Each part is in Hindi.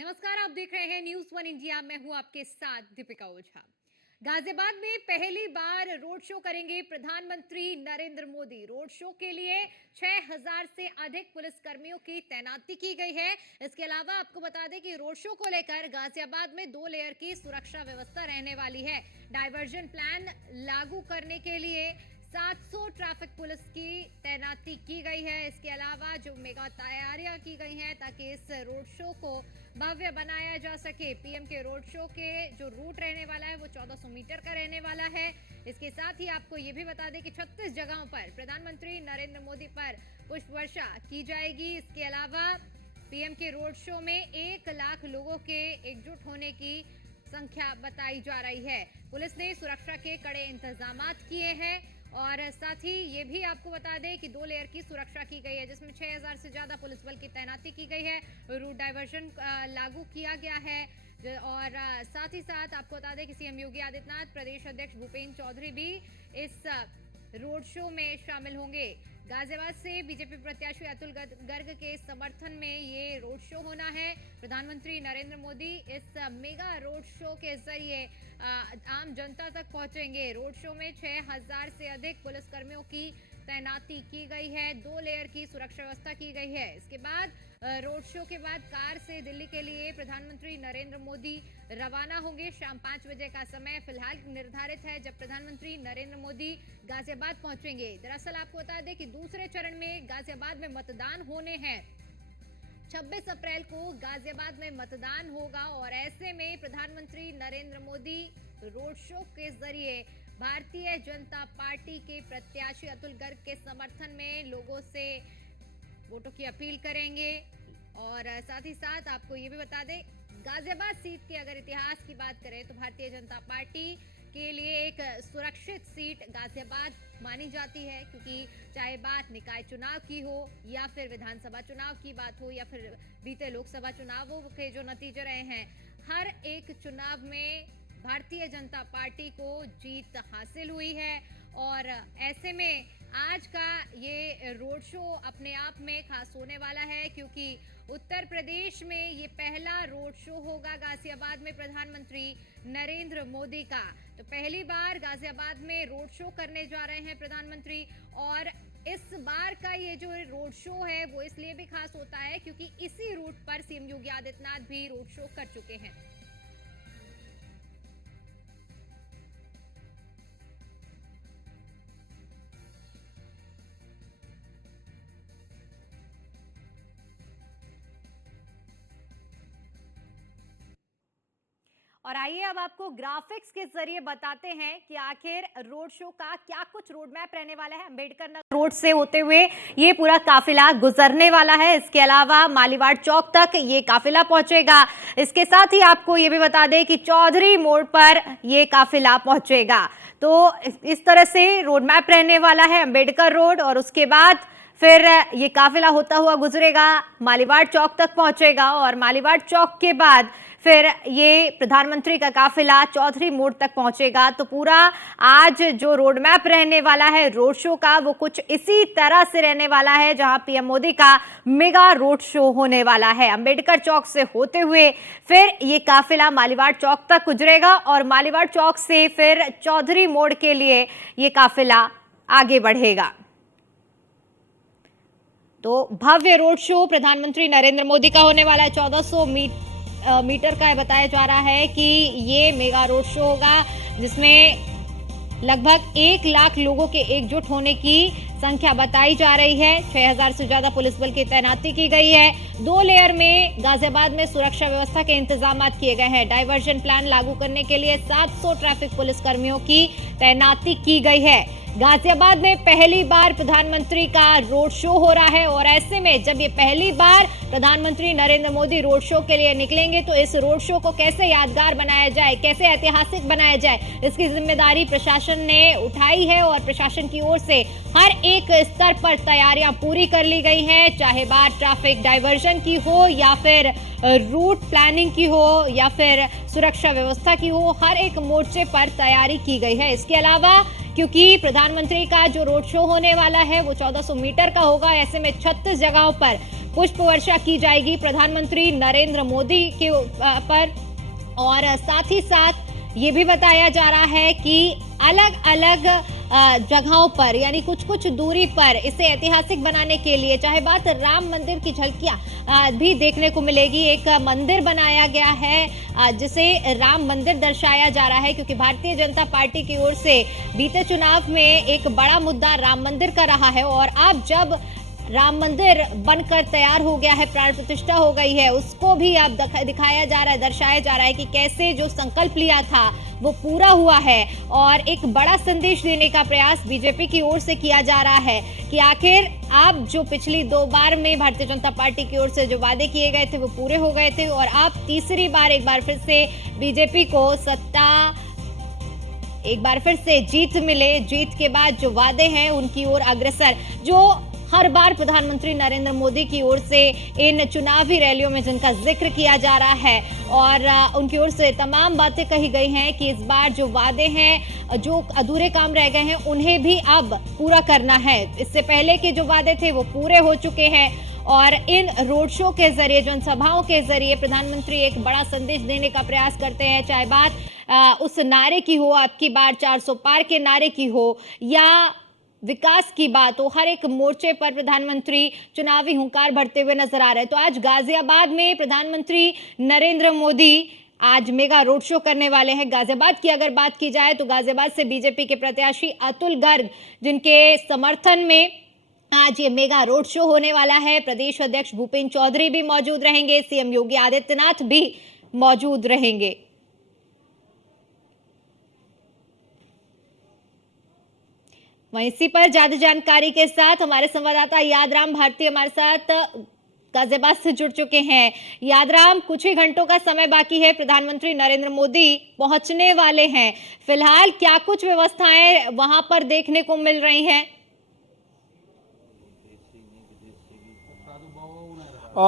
नमस्कार, आप देख रहे हैं न्यूज वन इंडिया। मैं हूं आपके साथ दीपिका ओझा। गाजियाबाद में पहली बार रोड शो करेंगे प्रधानमंत्री नरेंद्र मोदी। रोड शो के लिए 6000 से अधिक पुलिसकर्मियों की तैनाती की गई है। इसके अलावा आपको बता दें कि रोड शो को लेकर गाजियाबाद में 2 लेयर की सुरक्षा व्यवस्था रहने वाली है। डायवर्जन प्लान लागू करने के लिए 700 ट्रैफिक पुलिस की तैनाती की गई है। इसके अलावा जो मेगा तैयारियां की गई हैं ताकि इस रोड शो को भव्य बनाया जा सके। पीएम के रोड शो के जो रूट रहने वाला है वो 1400 मीटर का रहने वाला है। इसके साथ ही आपको ये भी बता दें कि 36 जगहों पर प्रधानमंत्री नरेंद्र मोदी पर पुष्प वर्षा की जाएगी। इसके अलावा पीएम के रोड शो में 1 लाख लोगों के एकजुट होने की संख्या बताई जा रही है। पुलिस ने सुरक्षा के कड़े इंतजाम किए हैं और साथ ही ये भी आपको बता दें कि 2 लेयर की सुरक्षा की गई है, जिसमें 6000 से ज्यादा पुलिस बल की तैनाती की गई है। रूट डायवर्जन लागू किया गया है और साथ ही साथ आपको बता दें कि सीएम योगी आदित्यनाथ, प्रदेश अध्यक्ष भूपेंद्र चौधरी भी इस रोड शो में शामिल होंगे। गाजियाबाद से बीजेपी प्रत्याशी अतुल गर्ग के समर्थन में ये रोड शो होना है। प्रधानमंत्री नरेंद्र मोदी इस मेगा रोड शो के जरिए आम जनता तक पहुंचेंगे। रोड शो में 6000 से अधिक पुलिसकर्मियों की तैनाती की गई है। 2 लेयर की सुरक्षा व्यवस्था की गई है। इसके बाद रोड शो के बाद कार से दिल्ली के लिए प्रधानमंत्री नरेंद्र मोदी रवाना होंगे। शाम 5 बजे का समय फिलहाल निर्धारित है जब प्रधानमंत्री नरेंद्र मोदी गाजियाबाद पहुंचेंगे। दरअसल आपको बता दें कि दूसरे चरण में गाजियाबाद में मतदान होने हैं। 26 अप्रैल को गाजियाबाद में मतदान होगा और ऐसे में प्रधानमंत्री नरेंद्र मोदी रोड शो के जरिए भारतीय जनता पार्टी के प्रत्याशी अतुल गर्ग के समर्थन में लोगों से वोटों की अपील करेंगे। और साथ ही साथ आपको ये भी बता दें, गाजियाबाद सीट के अगर इतिहास की बात करें तो भारतीय जनता पार्टी के लिए एक सुरक्षित सीट गाजियाबाद मानी जाती है, क्योंकि चाहे बात निकाय चुनाव की हो या फिर विधानसभा चुनाव की बात हो या फिर बीते लोकसभा चुनावों के जो नतीजे रहे हैं, हर एक चुनाव में भारतीय जनता पार्टी को जीत हासिल हुई है। और ऐसे में आज का ये रोड शो अपने आप में खास होने वाला है, क्योंकि उत्तर प्रदेश में ये पहला रोड शो होगा गाजियाबाद में प्रधानमंत्री नरेंद्र मोदी का। तो पहली बार गाजियाबाद में रोड शो करने जा रहे हैं प्रधानमंत्री। और इस बार का ये जो रोड शो है वो इसलिए भी खास होता है क्योंकि इसी रूट पर सीएम योगी आदित्यनाथ भी रोड शो कर चुके हैं। और आइए अब आपको ग्राफिक्स के जरिए बताते हैं कि आखिर रोड शो का क्या कुछ रोड मैप रहने वाला है। अंबेडकर नगर रोड से होते हुए ये पूरा काफिला गुजरने वाला है। इसके अलावा मालीवाड़ चौक तक ये काफिला पहुंचेगा। इसके साथ ही आपको ये भी बता दें कि चौधरी मोड़ पर ये काफिला पहुंचेगा। तो इस तरह से रोड मैप रहने वाला है अंबेडकर रोड, और उसके बाद फिर ये काफिला होता हुआ गुजरेगा, मालीवाड़ चौक तक पहुंचेगा और मालीवाड़ चौक के बाद फिर ये प्रधानमंत्री का काफिला चौधरी मोड़ तक पहुंचेगा। तो पूरा आज जो रोड मैप रहने वाला है रोड शो का वो कुछ इसी तरह से रहने वाला है, जहां पीएम मोदी का मेगा रोड शो होने वाला है। अंबेडकर चौक से होते हुए फिर ये काफिला मालीवाड़ चौक तक गुजरेगा और मालीवाड़ चौक से फिर चौधरी मोड़ के लिए ये काफिला आगे बढ़ेगा। तो भव्य रोड शो प्रधानमंत्री नरेंद्र मोदी का होने वाला है। 1400 मीटर का बताया जा रहा है कि ये मेगा रोड शो होगा, जिसमें लगभग 1 लाख लोगों के एकजुट होने की संख्या बताई जा रही है। 6000 से ज्यादा पुलिस बल की तैनाती की गई है। 2 लेयर में गाजियाबाद में सुरक्षा व्यवस्था के इंतजाम किए गए हैं। डायवर्जन प्लान लागू करने के लिए 700 ट्रैफिक पुलिस कर्मियों की तैनाती की गई है। गाजियाबाद में पहली बार प्रधानमंत्री का रोड शो हो रहा है और ऐसे में जब ये पहली बार प्रधानमंत्री नरेंद्र मोदी रोड शो के लिए निकलेंगे तो इस रोड शो को कैसे यादगार बनाया जाए, कैसे ऐतिहासिक बनाया जाए, इसकी जिम्मेदारी प्रशासन ने उठाई है और प्रशासन की ओर से हर एक स्तर पर तैयारियां पूरी कर ली गई हैं। चाहे बात ट्रैफिक डायवर्जन की हो या फिर रूट प्लानिंग की हो या फिर सुरक्षा व्यवस्था की हो, हर एक मोर्चे पर तैयारी की गई है। इसके अलावा क्योंकि प्रधानमंत्री का जो रोड शो होने वाला है वो 1400 मीटर का होगा, ऐसे में 36 जगहों पर पुष्प वर्षा की जाएगी प्रधानमंत्री नरेंद्र मोदी के पर। और साथ ही साथ ये भी बताया जा रहा है कि अलग अलग जगहों पर यानी कुछ कुछ दूरी पर इसे ऐतिहासिक बनाने के लिए चाहे बात राम मंदिर की झलकियां भी देखने को मिलेगी। एक मंदिर बनाया गया है जिसे राम मंदिर दर्शाया जा रहा है, क्योंकि भारतीय जनता पार्टी की ओर से बीते चुनाव में एक बड़ा मुद्दा राम मंदिर का रहा है। और अब जब राम मंदिर बनकर तैयार हो गया है, प्राण प्रतिष्ठा हो गई है, उसको भी अब दिखाया जा रहा है, दर्शाया जा रहा है कि कैसे जो संकल्प लिया था वो पूरा हुआ है। और एक बड़ा संदेश देने का प्रयास बीजेपी की ओर से किया जा रहा है कि आखिर आप जो पिछली 2 बार में भारतीय जनता पार्टी की ओर से जो वादे किए गए थे वो पूरे हो गए थे, और आप तीसरी बार एक बार फिर से बीजेपी को एक बार फिर से जीत मिले। जीत के बाद जो वादे हैं उनकी ओर अग्रसर, जो हर बार प्रधानमंत्री नरेंद्र मोदी की ओर से इन चुनावी रैलियों में जिनका जिक्र किया जा रहा है, और उनकी ओर से तमाम बातें कही गई हैं कि इस बार जो वादे हैं, जो अधूरे काम रह गए हैं, उन्हें भी अब पूरा करना है। इससे पहले के जो वादे थे वो पूरे हो चुके हैं, और इन रोड शो के जरिए, जनसभाओं के जरिए प्रधानमंत्री एक बड़ा संदेश देने का प्रयास करते हैं। चाहे बात उस नारे की हो, आपकी बार 400 पार के नारे की हो, या विकास की बात हो, हर एक मोर्चे पर प्रधानमंत्री चुनावी हुंकार भरते हुए नजर आ रहे हैं। तो आज गाजियाबाद में प्रधानमंत्री नरेंद्र मोदी आज मेगा रोड शो करने वाले हैं। गाजियाबाद की अगर बात की जाए तो गाजियाबाद से बीजेपी के प्रत्याशी अतुल गर्ग, जिनके समर्थन में आज ये मेगा रोड शो होने वाला है। प्रदेश अध्यक्ष भूपेंद्र चौधरी भी मौजूद रहेंगे, सीएम योगी आदित्यनाथ भी मौजूद रहेंगे। वहीं इसी पर ज्यादा जानकारी के साथ हमारे संवाददाता यादराम भारती हमारे साथ गाजियाबाद से जुड़ चुके हैं। यादराम, कुछ ही घंटों का समय बाकी है, प्रधानमंत्री नरेंद्र मोदी पहुंचने वाले हैं। फिलहाल क्या कुछ व्यवस्थाएं वहां पर देखने को मिल रही हैं?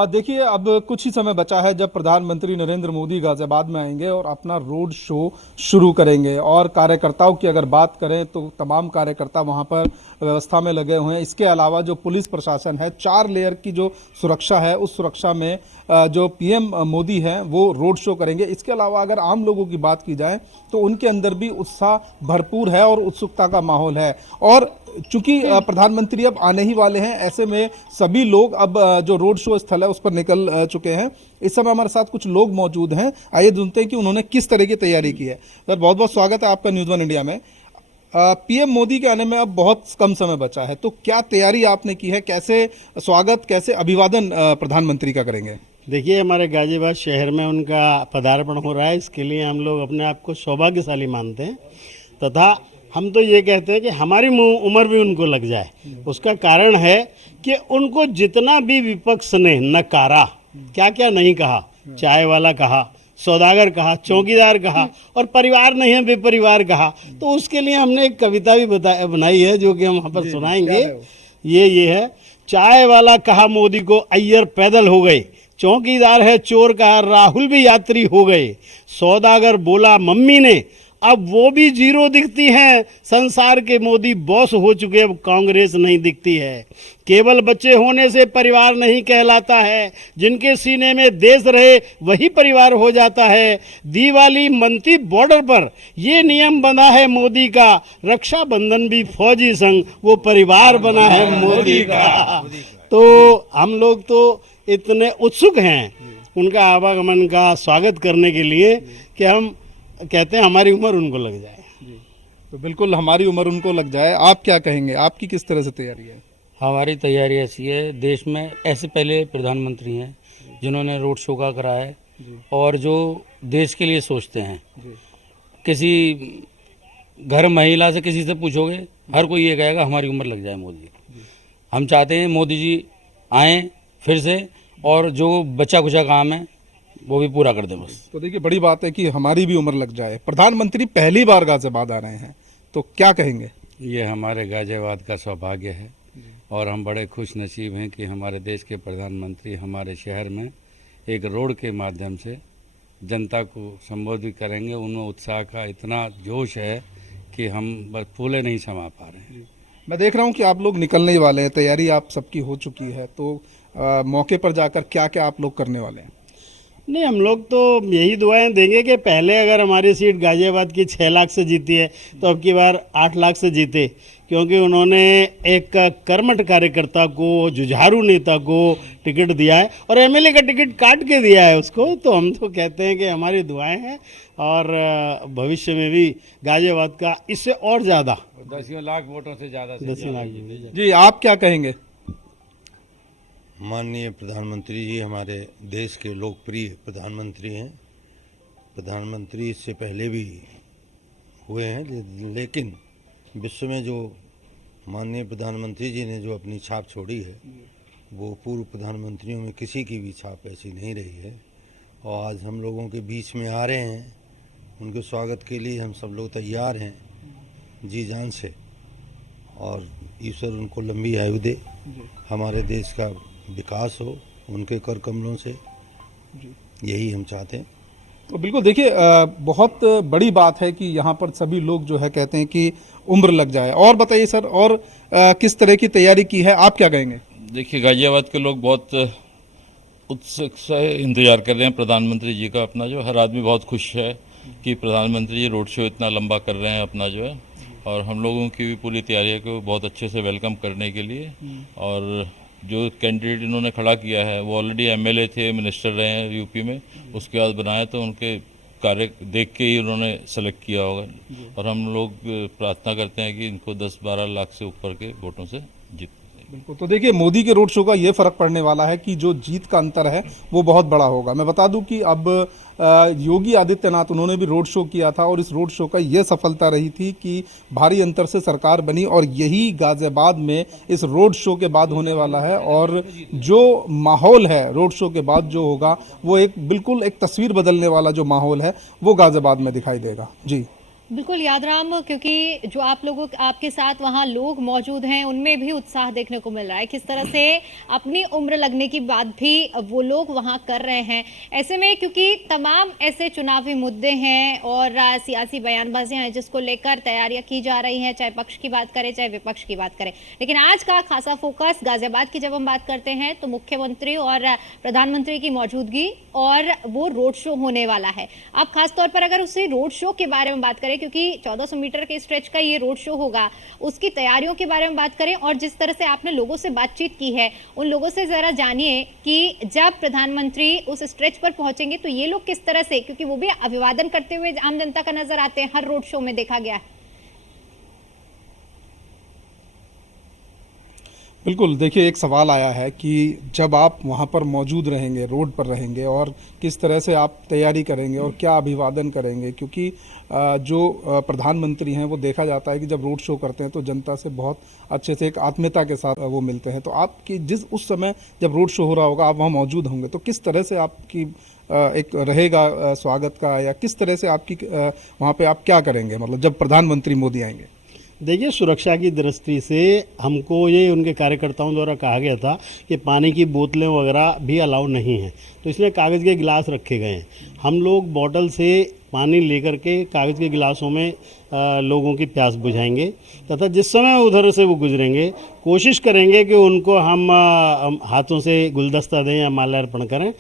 देखिए, अब कुछ ही समय बचा है जब प्रधानमंत्री नरेंद्र मोदी गाजियाबाद में आएंगे और अपना रोड शो शुरू करेंगे। और कार्यकर्ताओं की अगर बात करें तो तमाम कार्यकर्ता वहां पर व्यवस्था में लगे हुए हैं। इसके अलावा जो पुलिस प्रशासन है, 4 लेयर की जो सुरक्षा है, उस सुरक्षा में जो पीएम मोदी हैं वो रोड शो करेंगे। इसके अलावा अगर आम लोगों की बात की जाए तो उनके अंदर भी उत्साह भरपूर है और उत्सुकता का माहौल है। और चूंकि प्रधानमंत्री अब आने ही वाले हैं, ऐसे में सभी लोग अब जो रोड शो स्थल है उस पर निकल चुके हैं। इस समय हमारे साथ कुछ लोग मौजूद हैं, आइए सुनते हैं कि उन्होंने किस तरह की तैयारी की है। सर, बहुत बहुत स्वागत है आपका न्यूज़ 1 इंडिया में। पीएम मोदी के आने में अब बहुत कम समय बचा है, तो क्या तैयारी आपने की है? कैसे स्वागत, कैसे अभिवादन प्रधानमंत्री का करेंगे? देखिए, हमारे गाजियाबाद शहर में उनका पदार्पण हो रहा है। इसके लिए हम लोग अपने आप को सौभाग्यशाली मानते हैं, तथा हम तो ये कहते हैं कि हमारी उम्र भी उनको लग जाए। उसका कारण है कि उनको जितना भी विपक्ष ने नकारा, क्या क्या नहीं कहा, चाय वाला कहा, सौदागर कहा, चौकीदार कहा, और परिवार नहीं है बेपरिवार कहा, तो उसके लिए हमने एक कविता भी बनाई है जो कि हम वहाँ पर सुनाएंगे। ये है, चाय वाला कहा मोदी को अय्यर पैदल हो गए, चौकीदार है चोर कहा राहुल भी यात्री हो गए, सौदागर बोला मम्मी ने अब वो भी जीरो दिखती हैं, संसार के मोदी बॉस हो चुके अब कांग्रेस नहीं दिखती है, केवल बच्चे होने से परिवार नहीं कहलाता है, जिनके सीने में देश रहे वही परिवार हो जाता है, दिवाली मनती बॉर्डर पर ये नियम बना है मोदी का, रक्षाबंधन भी फौजी संग वो परिवार बना है मोदी का। तो हम लोग तो इतने उत्सुक हैं उनका आवागमन का स्वागत करने के लिए कि हम कहते हैं हमारी उम्र उनको लग जाए। तो बिल्कुल हमारी उम्र उनको लग जाए। आप क्या कहेंगे, आपकी किस तरह से तैयारी है? हमारी तैयारी ऐसी है, देश में ऐसे पहले प्रधानमंत्री हैं जिन्होंने रोड शो का करा है और जो देश के लिए सोचते हैं। किसी घर महिला से किसी से पूछोगे, हर कोई ये कहेगा हमारी उम्र लग जाए मोदी। हम चाहते हैं मोदी जी आएँ फिर से, और जो बचा कुचा काम है वो भी पूरा कर दे बस। तो देखिए, बड़ी बात है कि हमारी भी उम्र लग जाए। प्रधानमंत्री पहली बार गाजियाबाद आ रहे हैं, तो क्या कहेंगे? ये हमारे गाजियाबाद का सौभाग्य है और हम बड़े खुश नसीब हैं कि हमारे देश के प्रधानमंत्री हमारे शहर में एक रोड के माध्यम से जनता को संबोधित करेंगे। उनमें उत्साह का इतना जोश है कि हम बस फूले नहीं समा पा रहे हैं। मैं देख रहा हूं कि आप लोग निकलने ही वाले हैं, तैयारी आप सबकी हो चुकी है, तो मौके पर जाकर क्या क्या आप लोग करने वाले हैं? नहीं, हम लोग तो यही दुआएं देंगे कि पहले अगर हमारी सीट गाजियाबाद की 6 लाख से जीती है तो अब की बार 8 लाख से जीते, क्योंकि उन्होंने एक कर्मठ कार्यकर्ता को, जुझारू नेता को टिकट दिया है और एमएलए का टिकट काट के दिया है उसको। तो हम तो कहते हैं कि हमारी दुआएं हैं और भविष्य में भी गाजियाबाद का इससे और ज़्यादा 10 लाख वोटों से ज़्यादा 10 लाख। जी, आप क्या कहेंगे? माननीय प्रधानमंत्री जी हमारे देश के लोकप्रिय प्रधानमंत्री हैं। प्रधानमंत्री इससे पहले भी हुए हैं, लेकिन विश्व में जो माननीय प्रधानमंत्री जी ने जो अपनी छाप छोड़ी है वो पूर्व प्रधानमंत्रियों में किसी की भी छाप ऐसी नहीं रही है। और आज हम लोगों के बीच में आ रहे हैं, उनके स्वागत के लिए हम सब लोग तैयार हैं जी जान से, और ईश्वर उनको लंबी आयु दे, हमारे देश का विकास हो उनके कर कमलों से, यही हम चाहते हैं। तो बिल्कुल देखिए, बहुत बड़ी बात है कि यहाँ पर सभी लोग जो है कहते हैं कि उम्र लग जाए। और बताइए सर, और किस तरह की तैयारी की है, आप क्या कहेंगे? देखिए, गाजियाबाद के लोग बहुत उत्सुक से इंतजार कर रहे हैं प्रधानमंत्री जी का। अपना जो हर आदमी बहुत खुश है कि प्रधानमंत्री जी रोड शो इतना लंबा कर रहे हैं अपना जो है, और हम लोगों की भी पूरी तैयारी है को बहुत अच्छे से वेलकम करने के लिए। और जो कैंडिडेट इन्होंने खड़ा किया है वो ऑलरेडी एमएलए थे, मिनिस्टर रहे हैं यूपी में, उसके बाद बनाया, तो उनके कार्य देख के ही उन्होंने सेलेक्ट किया होगा। और हम लोग प्रार्थना करते हैं कि इनको 10-12 लाख से ऊपर के वोटों से जीत। बिल्कुल, तो देखिए मोदी के रोड शो का ये फर्क पड़ने वाला है कि जो जीत का अंतर है वो बहुत बड़ा होगा। मैं बता दूं कि अब योगी आदित्यनाथ उन्होंने भी रोड शो किया था और इस रोड शो का ये सफलता रही थी कि भारी अंतर से सरकार बनी, और यही गाजियाबाद में इस रोड शो के बाद होने वाला है। और जो माहौल है रोड शो के बाद जो होगा वो एक बिल्कुल एक तस्वीर बदलने वाला जो माहौल है वो गाजियाबाद में दिखाई देगा। जी बिल्कुल यादराम, क्योंकि जो आप लोगों आपके साथ वहाँ लोग मौजूद हैं उनमें भी उत्साह देखने को मिल रहा है, किस तरह से अपनी उम्र लगने की बात भी वो लोग वहाँ कर रहे हैं। ऐसे में क्योंकि तमाम ऐसे चुनावी मुद्दे हैं और सियासी बयानबाजियां हैं जिसको लेकर तैयारियां की जा रही हैं, चाहे पक्ष की बात करें चाहे विपक्ष की बात करें, लेकिन आज का खासा फोकस गाजियाबाद की जब हम बात करते हैं तो मुख्यमंत्री और प्रधानमंत्री की मौजूदगी और वो रोड शो होने वाला है। अब खासतौर पर अगर उसी रोड शो के बारे में बात करें, क्योंकि 1400 मीटर के स्ट्रेच का ये रोड शो होगा, उसकी तैयारियों के बारे में बात करें और जिस तरह से आपने लोगों से बातचीत की है उन लोगों से जरा जानिए कि जब प्रधानमंत्री उस स्ट्रेच पर पहुंचेंगे तो ये लोग किस तरह से, क्योंकि वो भी अभिवादन करते हुए आम जनता का नजर आते हैं, हर रोड शो में देखा गया है। बिल्कुल, देखिए एक सवाल आया है कि जब आप वहाँ पर मौजूद रहेंगे, रोड पर रहेंगे, और किस तरह से आप तैयारी करेंगे और क्या अभिवादन करेंगे, क्योंकि जो प्रधानमंत्री हैं वो देखा जाता है कि जब रोड शो करते हैं तो जनता से बहुत अच्छे से एक आत्मीयता के साथ वो मिलते हैं। तो आपकी जिस उस समय जब रोड शो हो रहा होगा आप वहाँ मौजूद होंगे, तो किस तरह से आपकी एक रहेगा स्वागत का, या किस तरह से आपकी वहाँ पे आप क्या करेंगे, मतलब जब प्रधानमंत्री मोदी आएंगे? देखिए, सुरक्षा की दृष्टि से हमको ये उनके कार्यकर्ताओं द्वारा कहा गया था कि पानी की बोतलें वगैरह भी अलाउ नहीं हैं, तो इसलिए कागज़ के गिलास रखे गए हैं। हम लोग बॉटल से पानी लेकर के कागज़ के गिलासों में लोगों की प्यास बुझाएंगे, तथा जिस समय उधर से वो गुजरेंगे कोशिश करेंगे कि उनको हम हाथों से गुलदस्ता दें या माल्यार्पण करें।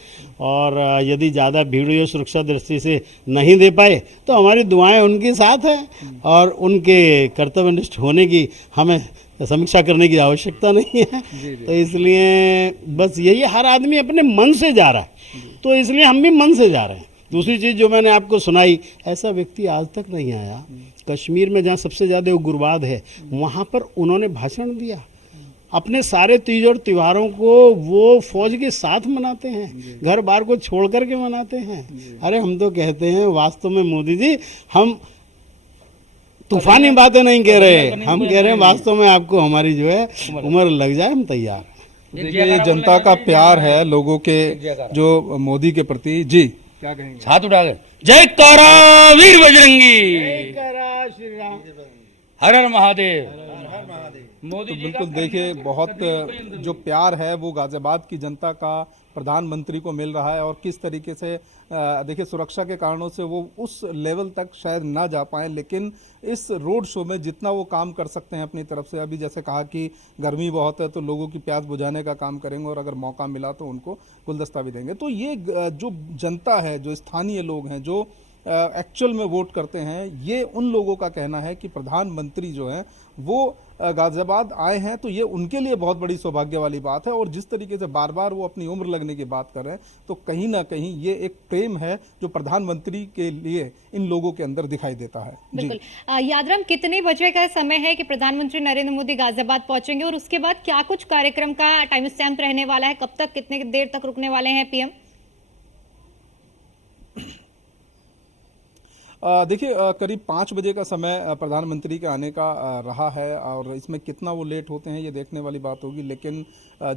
और यदि ज़्यादा भीड़ हुई सुरक्षा दृष्टि से नहीं दे पाए तो हमारी दुआएं उनके साथ हैं और उनके कर्तव्यनिष्ठ होने की हमें समीक्षा करने की आवश्यकता नहीं है। तो इसलिए बस यही, हर आदमी अपने मन से जा रहा है, तो इसलिए हम भी मन से जा रहे हैं। दूसरी चीज़ जो मैंने आपको सुनाई, ऐसा व्यक्ति आज तक नहीं आया कश्मीर में जहाँ सबसे ज़्यादा उग्रवाद है, वहाँ पर उन्होंने भाषण दिया। अपने सारे तीज और त्योहारों को वो फौज के साथ मनाते हैं, घर बार को छोड़ करके मनाते हैं। अरे हम तो कहते हैं वास्तव में मोदी जी, हम तूफानी बातें नहीं कह रहे, हम कह रहे हैं वास्तव में आपको हमारी जो है उम्र लग जाए, हम तैयार हैं। देखिए ये जनता का प्यार है लोगों के जो मोदी के प्रति। जी क्या कहेंगे? हाथ उठा कर जय कारा वीर बजरंगी, जय करा श्री राम, हर हर महादेव। मोदी तो जी का बिल्कुल देखिए बहुत जो प्यार है वो गाजियाबाद की जनता का प्रधानमंत्री को मिल रहा है और किस तरीके से देखिए सुरक्षा के कारणों से वो उस लेवल तक शायद ना जा पाए, लेकिन इस रोड शो में जितना वो काम कर सकते हैं अपनी तरफ से, अभी जैसे कहा कि गर्मी बहुत है तो लोगों की प्यास बुझाने का काम करेंगे और अगर मौका मिला तो उनको गुलदस्ता भी देंगे। तो ये जो जनता है, जो स्थानीय लोग हैं, जो एक्चुअल में वोट करते हैं, ये उन लोगों का कहना है कि प्रधानमंत्री जो हैं वो गाजियाबाद आए हैं तो ये उनके लिए बहुत बड़ी सौभाग्य वाली बात है। और जिस तरीके से बार बार वो अपनी उम्र लगने की बात कर रहे हैं तो कहीं ना कहीं ये एक प्रेम है जो प्रधानमंत्री के लिए इन लोगों के अंदर दिखाई देता है। बिल्कुल। यादराम, कितने बजे का समय है कि प्रधानमंत्री नरेंद्र मोदी गाजियाबाद पहुंचेंगे और उसके बाद क्या कुछ कार्यक्रम का टाइम स्टैम्प रहने वाला है? कब तक, कितने देर तक रुकने वाले हैं पीएम? देखिए करीब 5 बजे का समय प्रधानमंत्री के आने का रहा है और इसमें कितना वो लेट होते हैं ये देखने वाली बात होगी, लेकिन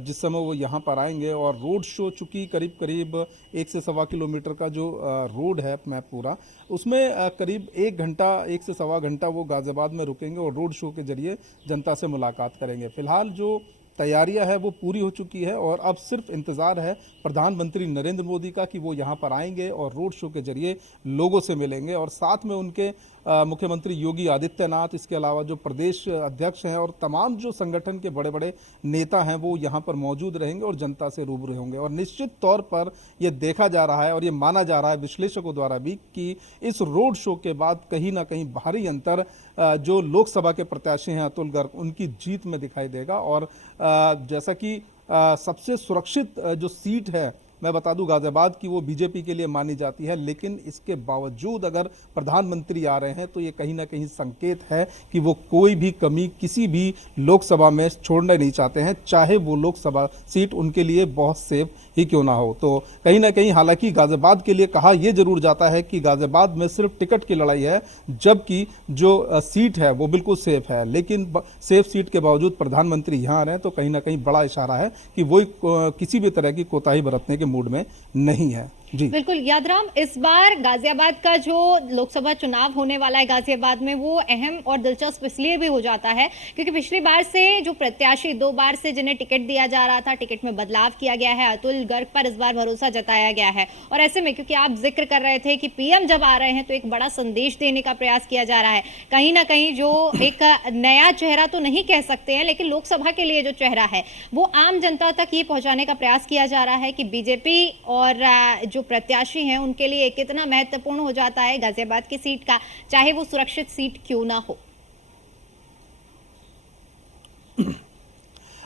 जिस समय वो यहाँ पर आएंगे और रोड शो चूँकि करीब करीब 1 से सवा किलोमीटर का जो रोड है मैप पूरा, उसमें करीब 1 घंटा 1 से सवा घंटा वो गाजियाबाद में रुकेंगे और रोड शो के जरिए जनता से मुलाकात करेंगे। फिलहाल जो तैयारियां है वो पूरी हो चुकी है और अब सिर्फ इंतज़ार है प्रधानमंत्री नरेंद्र मोदी का कि वो यहाँ पर आएंगे और रोड शो के जरिए लोगों से मिलेंगे और साथ में उनके मुख्यमंत्री योगी आदित्यनाथ, इसके अलावा जो प्रदेश अध्यक्ष हैं और तमाम जो संगठन के बड़े बड़े नेता हैं वो यहाँ पर मौजूद रहेंगे और जनता से रूबरू होंगे। और निश्चित तौर पर ये देखा जा रहा है और ये माना जा रहा है विश्लेषकों द्वारा भी कि इस रोड शो के बाद कहीं ना कहीं भारी अंतर जो लोकसभा के प्रत्याशी हैं अतुल गर्ग, उनकी जीत में दिखाई देगा। और जैसा कि सबसे सुरक्षित जो सीट है मैं बता दूं गाजियाबाद की, वो बीजेपी के लिए मानी जाती है, लेकिन इसके बावजूद अगर प्रधानमंत्री आ रहे हैं तो ये कहीं ना कहीं संकेत है कि वो कोई भी कमी किसी भी लोकसभा में छोड़ना नहीं चाहते हैं, चाहे वो लोकसभा सीट उनके लिए बहुत सेफ ही क्यों ना हो। तो कहीं ना कहीं हालांकि गाजियाबाद के लिए कहा यह जरूर जाता है कि गाजियाबाद में सिर्फ टिकट की लड़ाई है, जबकि जो सीट है वो बिल्कुल सेफ है, लेकिन सेफ सीट के बावजूद प्रधानमंत्री यहाँ आ रहे हैं तो कहीं ना कहीं बड़ा इशारा है कि वो किसी भी तरह की कोताही बरतने के मूड में नहीं है। जी बिल्कुल यादराम, इस बार गाजियाबाद का जो लोकसभा चुनाव होने वाला है गाजियाबाद में वो अहम और दिलचस्प इसलिए भी हो जाता है क्योंकि पिछली बार से जो प्रत्याशी 2 बार से जिन्हें टिकट दिया जा रहा था, टिकट में बदलाव किया गया है, अतुल गर्ग पर इस बार भरोसा जताया गया है। और ऐसे में क्योंकि आप जिक्र कर रहे थे कि पीएम जब आ रहे हैं तो एक बड़ा संदेश देने का प्रयास किया जा रहा है, कहीं ना कहीं जो एक नया चेहरा तो नहीं कह सकते हैं लेकिन लोकसभा के लिए जो चेहरा है वो आम जनता तक ये पहुंचाने का प्रयास किया जा रहा है कि बीजेपी और जो प्रत्याशी हैं उनके लिए कितना महत्वपूर्ण हो जाता है गाजियाबाद की सीट का, चाहे वो सुरक्षित सीट क्यों ना हो।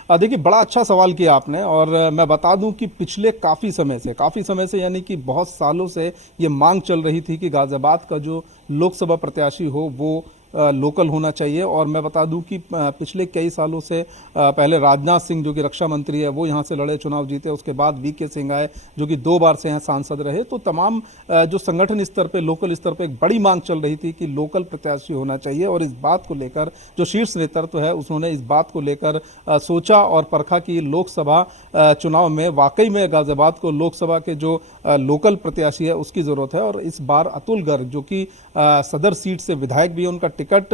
देखिए बड़ा अच्छा सवाल किया आपने और मैं बता दूं कि पिछले काफ़ी समय से यानी कि बहुत सालों से ये मांग चल रही थी कि गाजियाबाद का जो लोकसभा प्रत्याशी हो वो लोकल होना चाहिए। और मैं बता दूं कि पिछले कई सालों से पहले राजनाथ सिंह जो कि रक्षा मंत्री है वो यहाँ से लड़े, चुनाव जीते, उसके बाद वीके सिंह आए जो कि 2 बार से यहाँ सांसद रहे। तो तमाम जो संगठन स्तर पे, लोकल स्तर पे एक बड़ी मांग चल रही थी कि लोकल प्रत्याशी होना चाहिए और इस बात को लेकर जो शीर्ष नेतृत्व है उसने इस बात को लेकर सोचा और परखा कि लोकसभा चुनाव में वाकई में गाजियाबाद को लोकसभा के जो लोकल प्रत्याशी है उसकी ज़रूरत है। और इस बार अतुल गर्ग जो कि सदर सीट से विधायक भी, उनका टिकट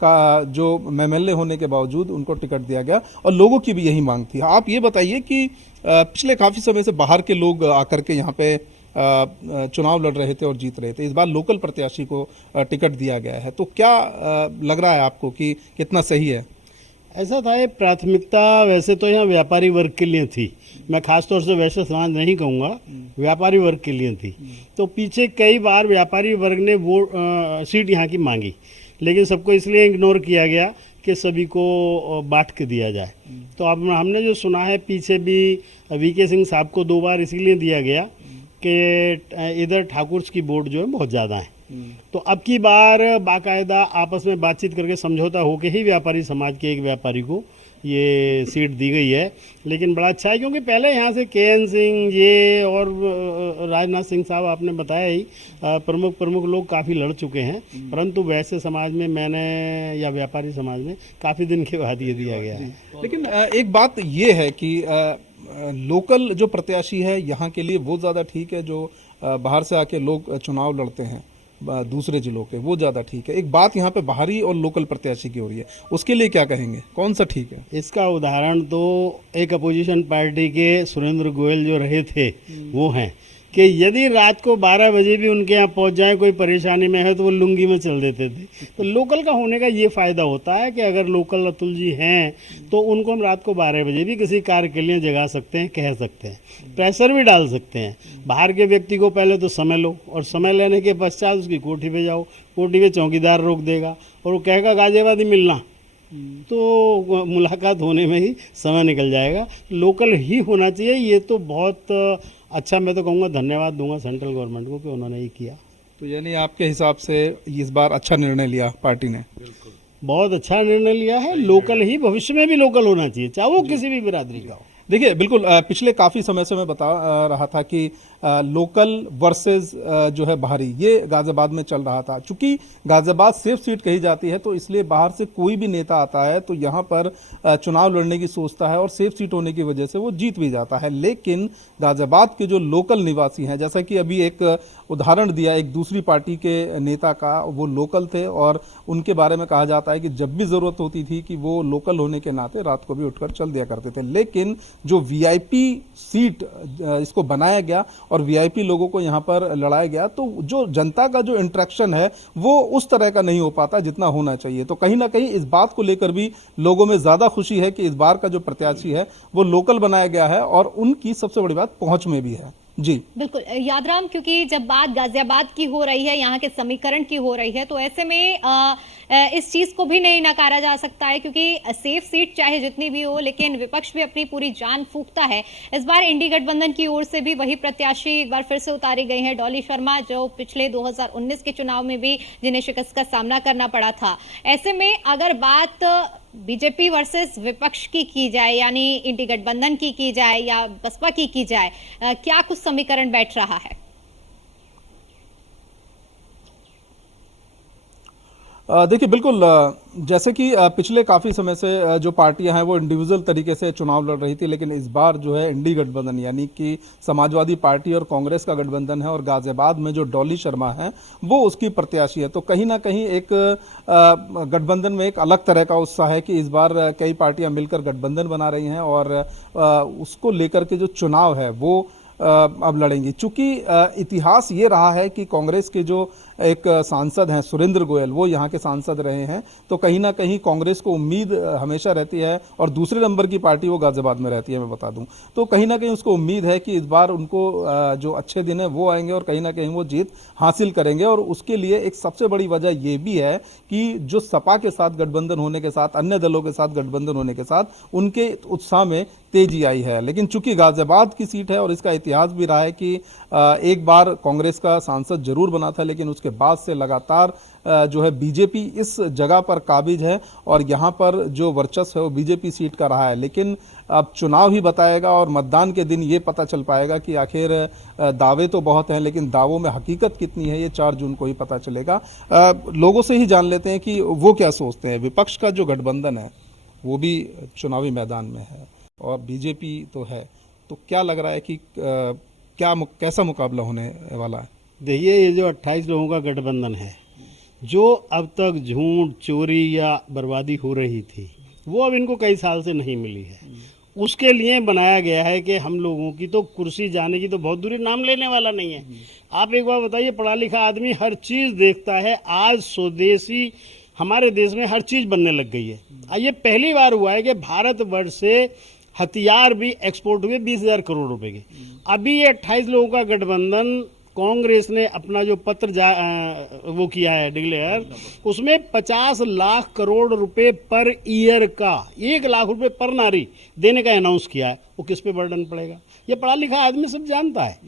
का जो एमएलए होने के बावजूद उनको टिकट दिया गया और लोगों की भी यही मांग थी। आप ये बताइए कि पिछले काफ़ी समय से बाहर के लोग आकर के यहाँ पे चुनाव लड़ रहे थे और जीत रहे थे, इस बार लोकल प्रत्याशी को टिकट दिया गया है, तो क्या लग रहा है आपको कि कितना सही है? ऐसा था, ये प्राथमिकता वैसे तो यहाँ व्यापारी वर्ग के लिए थी, मैं खासतौर से वैश्य समाज नहीं कहूँगा, व्यापारी वर्ग के लिए थी। तो पीछे कई बार व्यापारी वर्ग ने वोट सीट यहाँ की मांगी, लेकिन सबको इसलिए इग्नोर किया गया कि सभी को बांट के दिया जाए। तो अब हमने जो सुना है पीछे भी वीके सिंह साहब को 2 बार इसलिए दिया गया कि इधर ठाकुर की वोट जो है बहुत ज़्यादा है। तो अब की बार बाकायदा आपस में बातचीत करके समझौता होके ही व्यापारी समाज के एक व्यापारी को ये सीट दी गई है। लेकिन बड़ा अच्छा है क्योंकि पहले यहाँ से केएन सिंह ये और राजनाथ सिंह साहब आपने बताया ही, प्रमुख लोग काफ़ी लड़ चुके हैं, परंतु वैसे समाज में मैंने या व्यापारी समाज में काफ़ी दिन के बाद ये दिया गया है। लेकिन एक बात ये है कि लोकल जो प्रत्याशी है यहाँ के लिए वो ज़्यादा ठीक है जो बाहर से आके लोग चुनाव लड़ते हैं, दूसरे जिलों के, वो ज़्यादा ठीक है। एक बात यहाँ पे बाहरी और लोकल प्रत्याशी की हो रही है, उसके लिए क्या कहेंगे, कौन सा ठीक है? इसका उदाहरण तो एक अपोजिशन पार्टी के सुरेंद्र गोयल जो रहे थे वो हैं कि यदि रात को 12 बजे भी उनके यहाँ पहुँच जाए, कोई परेशानी में है तो वो लुंगी में चल देते थे। तो लोकल का होने का ये फ़ायदा होता है कि अगर लोकल अतुल जी हैं तो उनको हम रात को 12 बजे भी किसी कार्य के लिए जगा सकते हैं, कह सकते हैं, प्रेशर भी डाल सकते हैं। बाहर के व्यक्ति को पहले तो समय लो, और समय लेने के पश्चात उसकी कोठी पे जाओ, कोठी पे चौकीदार रोक देगा और वो कहेगा गाजियाबाद ही मिलना, तो मुलाकात होने में ही समय निकल जाएगा। लोकल ही होना चाहिए। ये तो बहुत अच्छा, मैं तो कहूँगा धन्यवाद दूंगा सेंट्रल गवर्नमेंट को कि उन्होंने ये किया। तो यानी आपके हिसाब से इस बार अच्छा निर्णय लिया पार्टी ने? बहुत अच्छा निर्णय लिया है। लोकल ही, भविष्य में भी लोकल होना चाहिए, चाहे वो किसी भी बिरादरी का हो। देखिए, बिल्कुल पिछले काफ़ी समय से मैं बता रहा था कि लोकल वर्सेस जो है बाहरी, ये गाजियाबाद में चल रहा था। चूंकि गाजियाबाद सेफ सीट कही जाती है, तो इसलिए बाहर से कोई भी नेता आता है तो यहाँ पर चुनाव लड़ने की सोचता है, और सेफ सीट होने की वजह से वो जीत भी जाता है। लेकिन गाजियाबाद के जो लोकल निवासी हैं, जैसा कि अभी एक उदाहरण दिया एक दूसरी पार्टी के नेता का, वो लोकल थे और उनके बारे में कहा जाता है कि जब भी ज़रूरत होती थी कि वो लोकल होने के नाते रात को भी उठकर चल दिया करते थे। लेकिन जो वीआईपी सीट इसको बनाया गया और वीआईपी लोगों को यहाँ पर लड़ाया गया, तो जो जनता का जो इंटरेक्शन है वो उस तरह का नहीं हो पाता जितना होना चाहिए। तो कहीं ना कहीं इस बात को लेकर भी लोगों में ज़्यादा खुशी है कि इस बार का जो प्रत्याशी है वो लोकल बनाया गया है, और उनकी सबसे बड़ी बात पहुंच में भी है। जी बिल्कुल यादराम, क्योंकि जब बात गाजियाबाद की हो रही है, यहाँ के समीकरण की हो रही है, तो ऐसे में इस चीज को भी नहीं नकारा जा सकता है, क्योंकि सेफ सीट चाहे जितनी भी हो, लेकिन विपक्ष भी अपनी पूरी जान फूंकता है। इस बार इंडी गठबंधन की ओर से भी वही प्रत्याशी एक बार फिर से उतारी गई है, डॉली शर्मा, जो पिछले 2019 के चुनाव में भी जिन्हें शिकस्त का सामना करना पड़ा था। ऐसे में अगर बात बीजेपी वर्सेस विपक्ष की जाए, यानी इंडी गठबंधन की जाए या बसपा की जाए, क्या कुछ समीकरण बैठ रहा है? देखिए, बिल्कुल जैसे कि पिछले काफ़ी समय से जो पार्टियां हैं वो इंडिविजुअल तरीके से चुनाव लड़ रही थी, लेकिन इस बार जो है इंडी गठबंधन यानी कि समाजवादी पार्टी और कांग्रेस का गठबंधन है, और गाजियाबाद में जो डॉली शर्मा है वो उसकी प्रत्याशी है। तो कहीं ना कहीं एक गठबंधन में एक अलग तरह का उत्साह है कि इस बार कई पार्टियां मिलकर गठबंधन बना रही हैं, और उसको लेकर के जो चुनाव है वो अब लड़ेंगी। चूंकि इतिहास ये रहा है कि कांग्रेस के जो एक सांसद हैं सुरेंद्र गोयल, वो यहाँ के सांसद रहे हैं, तो कहीं ना कहीं कांग्रेस को उम्मीद हमेशा रहती है, और दूसरे नंबर की पार्टी वो गाजियाबाद में रहती है, मैं बता दूं। तो कहीं ना कहीं उसको उम्मीद है कि इस बार उनको जो अच्छे दिन है वो आएंगे और कहीं ना कहीं वो जीत हासिल करेंगे। और उसके लिए एक सबसे बड़ी वजह ये भी है कि जो सपा के साथ गठबंधन होने के साथ, अन्य दलों के साथ गठबंधन होने के साथ उनके उत्साह में तेजी आई है। लेकिन चूंकि गाजियाबाद की सीट है और इसका इतिहास भी रहा है कि एक बार कांग्रेस का सांसद जरूर बना था, लेकिन उसके बाद से लगातार जो है बीजेपी इस जगह पर काबिज है, और यहाँ पर जो वर्चस्व है वो बीजेपी सीट का रहा है। लेकिन अब चुनाव ही बताएगा, और मतदान के दिन ये पता चल पाएगा कि आखिर दावे तो बहुत हैं, लेकिन दावों में हकीकत कितनी है ये 4 जून को ही पता चलेगा। लोगों से ही जान लेते हैं कि वो क्या सोचते हैं। विपक्ष का जो गठबंधन है वो भी चुनावी मैदान में है, और बीजेपी तो है, तो क्या लग रहा है कि कैसा मुकाबला होने वाला है? देखिए, ये जो 28 लोगों का गठबंधन है, जो अब तक झूठ, चोरी या बर्बादी हो रही थी, वो अब इनको कई साल से नहीं मिली है। उसके लिए बनाया गया है कि हम लोगों की तो कुर्सी जाने की तो बहुत दूरी, नाम लेने वाला नहीं है। आप एक बार बताइए, पढ़ा लिखा आदमी हर चीज़ देखता है। आज स्वदेशी हमारे देश में हर चीज़ बनने लग गई है। ये पहली बार हुआ है कि भारतवर्ष से हथियार भी एक्सपोर्ट हुए 20,000 करोड़ रुपए के। अभी ये 28 लोगों का गठबंधन, कांग्रेस ने अपना जो पत्र वो किया है डिक्लेयर, उसमें 50 लाख करोड़ रुपए पर ईयर का, 1 लाख रुपए पर नारी देने का अनाउंस किया है। वो किस पे बर्डन पड़ेगा? ये पढ़ा लिखा आदमी सब जानता है।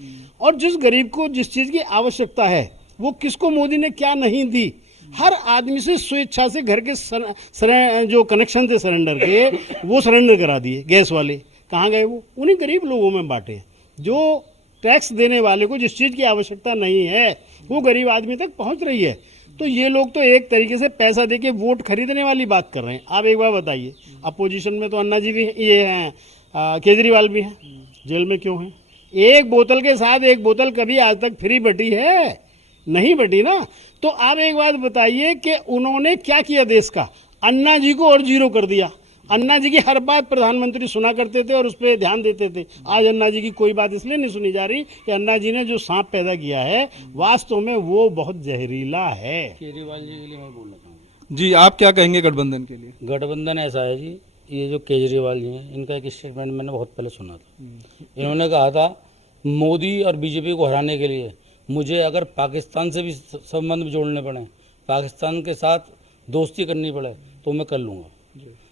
और जिस गरीब को जिस चीज़ की आवश्यकता है, वो किसको मोदी ने क्या नहीं दी, हर आदमी से स्वेच्छा से घर के जो कनेक्शन थे सरेंडर के, वो सरेंडर करा दिए। गैस वाले कहाँ गए? वो उन्हीं गरीब लोगों में बांटे। जो टैक्स देने वाले को जिस चीज़ की आवश्यकता नहीं है वो गरीब आदमी तक पहुंच रही है। तो ये लोग तो एक तरीके से पैसा देके वोट खरीदने वाली बात कर रहे हैं। आप एक बार बताइए, अपोजिशन में तो अन्ना जी भी ये हैं, केजरीवाल भी हैं, जेल में क्यों हैं? एक बोतल के साथ एक बोतल कभी आज तक फ्री बटी है? नहीं बटी ना। तो आप एक बात बताइए कि उन्होंने क्या किया देश का, अन्ना जी को और जीरो कर दिया। अन्ना जी की हर बात प्रधानमंत्री सुना करते थे और उस पर ध्यान देते थे। आज अन्ना जी की कोई बात इसलिए नहीं सुनी जा रही कि अन्ना जी ने जो सांप पैदा किया है वास्तव में वो बहुत जहरीला है। केजरीवाल जी के लिए मैं बोलना चाहूँगा, जी आप क्या कहेंगे गठबंधन के लिए? गठबंधन ऐसा है जी, ये जो केजरीवाल जी हैं, इनका एक स्टेटमेंट मैंने बहुत पहले सुना था। इन्होंने कहा था मोदी और बीजेपी को हराने के लिए मुझे अगर पाकिस्तान से भी संबंध जोड़ने पड़े, पाकिस्तान के साथ दोस्ती करनी पड़े तो मैं कर लूँगा।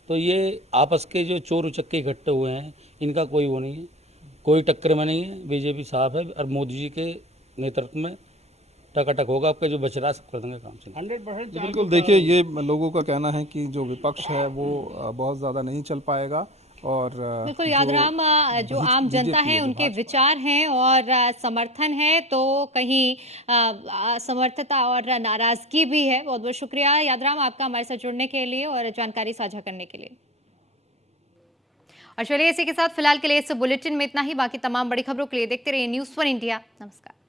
तो ये आपस के जो चोर उचक्के इकट्ठे हुए हैं, इनका कोई वो नहीं है, कोई टक्कर में नहीं है। बीजेपी साफ है और मोदी जी के नेतृत्व में टकाटक होगा। आपका जो बच रहा है सब कर देंगे काम से। 100% बिल्कुल, देखिए ये लोगों का कहना है कि जो विपक्ष है वो बहुत ज़्यादा नहीं चल पाएगा और बिल्कुल यादराम, जो आम जनता है उनके विचार हैं और समर्थन है, तो कहीं असमर्थता और नाराजगी भी है। बहुत बहुत शुक्रिया यादराम आपका हमारे साथ जुड़ने के लिए और जानकारी साझा करने के लिए। और चलिए इसी के साथ फिलहाल के लिए इस बुलेटिन में इतना ही। बाकी तमाम बड़ी खबरों के लिए देखते रहिए न्यूज़ 1 इंडिया। नमस्कार।